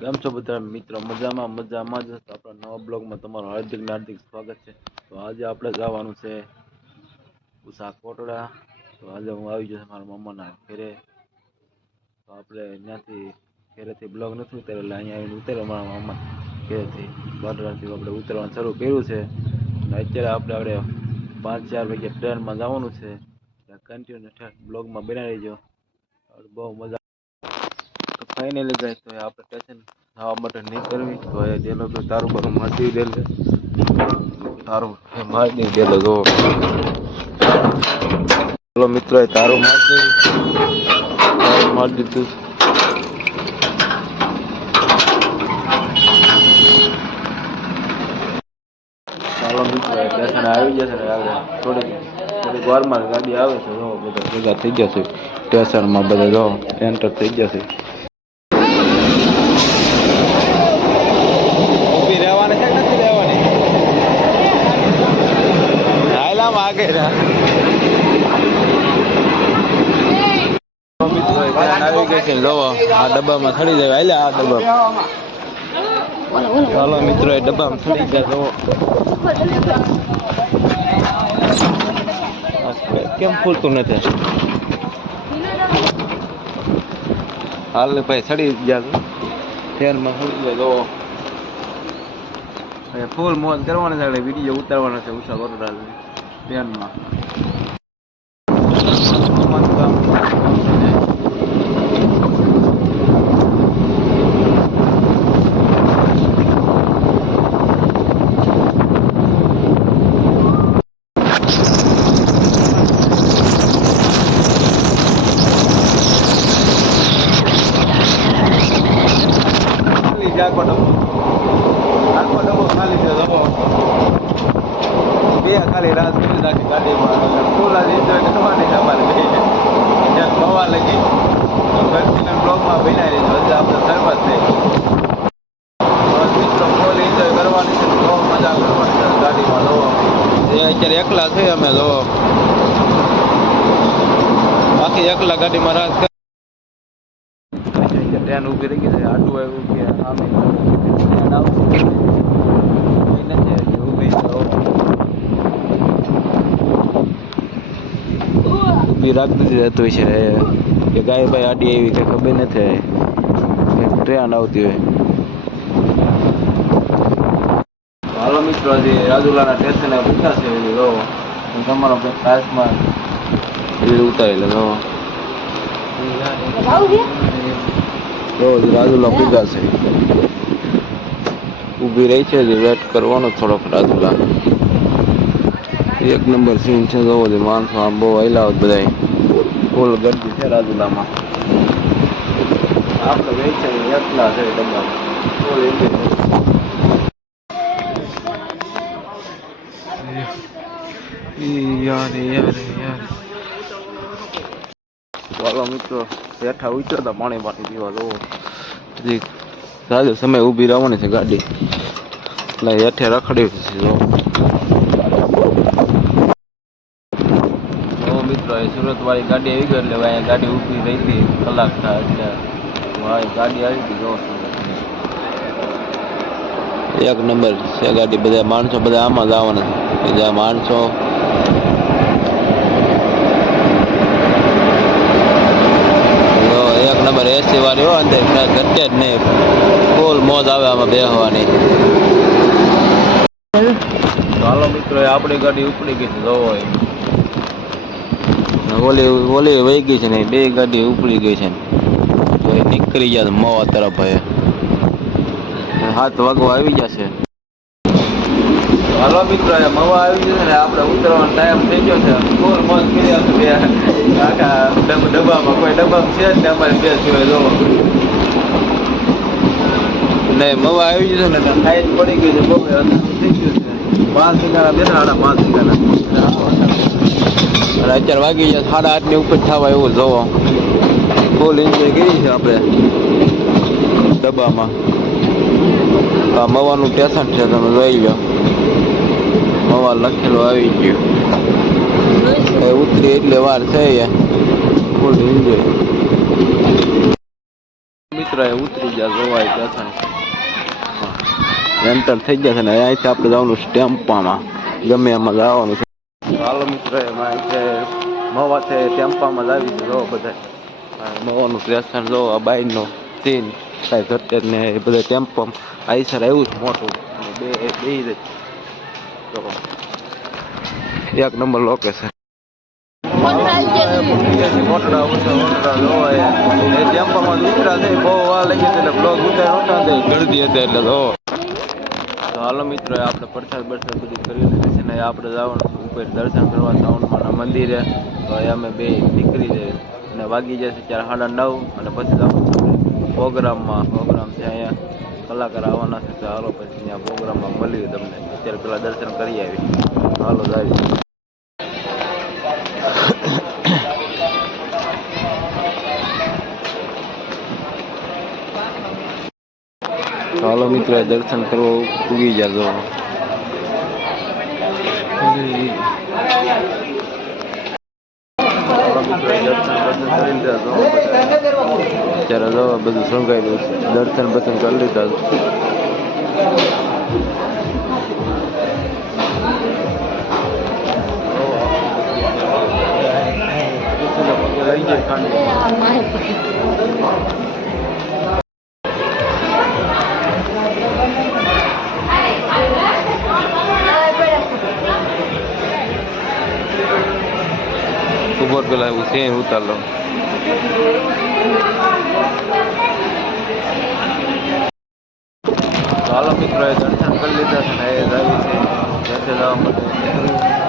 કેમ છો બધા મિત્રો? મજામાં જ. તો આપણા નવા બ્લોગમાં તમારું હાર્દિક સ્વાગત છે. તો આજે આપણે જવાનું છે ઉષા કોટડા. તો આજે હું આવી જશે મારા મામાના ઘરે. તો આપણે ત્યાંથી ઘરેથી બ્લોગ નથી ઉતારેલો, અહીંયા આવીને ઉતાર્યો મારા મામા ઘરેથી. બારથી આપણે ઉતરવાનું શરૂ કર્યું છે અને અત્યારે આપણે 5-4 વાગે ટ્રેનમાં જવાનું છે. કન્ટિન્યુ બ્લોગમાં બનાવી રહીજો, બહુ મજા. તો ફાઇનલી ગાઈસ, તો આપણે સ્ટેશન જવા માટે નીકળવી. તો એ લોકો તારું બારું મારી દેલે, તારું મારી દેલો. જો ચલો મિત્રો, તારું મારી દીધું. ચાલો મિત્રો, સ્ટેશન આવી જશે ને થોડીક વારમાં ગાડી આવે છે. જો બધા ભેગા થઈ જશે સ્ટેશનમાં, બધા જો એન્ટર થઈ જશે. આવી ગઈ છે, લો આ ડબ્બામાં ચડી જાય. હાલે આ ડબ્બા, ચાલો મિત્રો, એ ડબ્બામાં ચડી ગયા. કેમ ફૂલતું નથી? હાલ ભાઈ ચડી ગયા, ટ્રેનમાં ચડી ગયા. ફૂલ મોજ કરવાની છે, વિડીયો ઉતારવાનો છે ઉષા કોટડા ટ્રેનમાં. આખો ડબ્બો ખાલી છે. બે ખાલી રાત કરી નાખી ગાડીમાં. ફૂલ આજે એન્જોય કરવાની છે અમારે. જ્યાં ગવા લગી કન્ટિન્યુ બ્લોગમાં બનાવી દીધું. હજી આપણે શરૂઆત થઈ. મિત્રો ફૂલ એન્જોય કરવાની છે, બહુ મજા કરવાની છે ગાડીમાં. જોવો એ અત્યારે એકલા છે અમે. જોવો બાકી એકલા ગાડીમાં રાત ટ્રેન ઊભી રહી ગઈ છે. આટલું આવ્યું કે સામે ટ્રેન આવતું નથી ઊભી. ઊભી રાખતી રહેતું છે કે ગાય ભાઈ આડી એવી કંઈ ખબર નથી. ટ્રેન આવતી હોય. હાલો મિત્રો, હજી રાજુલાના સ્ટેશને પૂછા છે. જો તમારો ક્લાસમાં ઉતારી લે. રાજુલા પૂજા છે, ઊભી રહી છે. વેટ કરવાનો થોડોક. રાજુલા એક નંબર સીન છે. જોવો માણસો આમ બહુ હલાવત, બધા ફૂલ ગરદી છે રાજુલામાં. આપણે રહી છે એકલા છે ડબ્બા. ફૂલ યાર. ચાલો મિત્રો, બેઠા ઉતરતા પાણી પીવા. જોવો હજી સાજો સમય ઊભી રહેવાની છે ગાડી, એટલે હેઠે રખડી છે. જો મિત્રો, એ સુરત વાળી ગાડી આવી ગઈ, એટલે અહીંયા ગાડી ઊભી રહી હતી કલાક થાય. એટલે ગાડી આવી હતી. જો એક નંબર છે ગાડી. બધા માણસો બધા આમાં જ આવવાના છે. બધા માણસો એસી વાળી હોય અંદર ઘટકે જ નહીં. ફૂલ મોજ આવે આમાં બેસવાની. ચાલો મિત્રો, આપણી ગાડી ઉપડી ગઈ છે. જોવો ઓલી વહી ગઈ છે ને, બે ગાડી ઉપડી ગઈ છે. તો એ નીકળી ગયા મોવા તરફ. હવે 7 વાગવા આવી જશે. હાલો મિત્રો, મવા આવી જશે ને આપણે ઉતરવાનો ટાઈમ થઈ ગયો છે. ફૂલ મોજ કરી આવશે. બે આખા ડબ્બામાં કોઈ ડબ્બામાં છે જ ને અમારે બે સિવાય. જોવો નહીં, મવા આવી જશે ને ખાઈ પડી ગઈ છે. બહુ થઈ ગયું છે. 5 સીંગાના બેઠા, 5 સીંગાના. અને અત્યારે વાગી ગયા 8:30 ઉપર થવા એવું. જોવો ફૂલ એન્જોય કરી છે આપણે ડબ્બામાં. આ મવાનું સ્ટેશન છે, તમે જોઈ લો. મવા લખેલું આવી ગયું. ઉતરી એટલે વાર છે. Full enjoy. મિત્ર મિત્રો એ ઉતરી ગયા જોવાય દર્શન એન્ટર થઈ ગયા છે ને અહીંથી આપણે જવાનું ટેમ્પામાં ગમે એમાં જવાનું છે. હાલો મિત્રો એમાં છે મવાથી ટેમ્પામાં જ આવી છે જો બધા મવાનું સ્ટેશન જો આ બાઈકનો સીન કાંઈ ઘટે ને એ બધા ટેમ્પામાં આઈસર આવ્યું છે મોટું બે એક નંબર લોકેશન મોટડા જોવાય એ ટેમ્પામાં ઉતરા છે બહુ વાર લાગી એટલે બ્લોગ ઉતાર નહોતા ગળદી હતા એટલે જો તો હાલો મિત્રો આપણે પ્રસાદ બરસાદ બધી કરી લીધી છે ને આપણે જવાનું ઉપર દર્શન કરવા શ્રાવણમાના મંદિરે તો અમે બે નીકળી જાય અને વાગી જશે 9:30 અને પછી જવાનું પ્રોગ્રામ છે અહીંયા કલાકાર આવવાના છે તો હાલો પછી ત્યાં પ્રોગ્રામમાં મળીએ તમને અત્યારે પેલા દર્શન કરી આવી હાલો જાય હાલો મિત્રો દર્શન કરવા ઉગી જાજો અત્યારે જો બધું શણગાઈ દઉં છે દર્શન બર્શન કરી લીધા લઈ ઉપર પેલા એવું છે ઉતાર લો હાલો મિત્રો એ દર્શન કરી લીધા છે ને એ આવી છે જવા માટે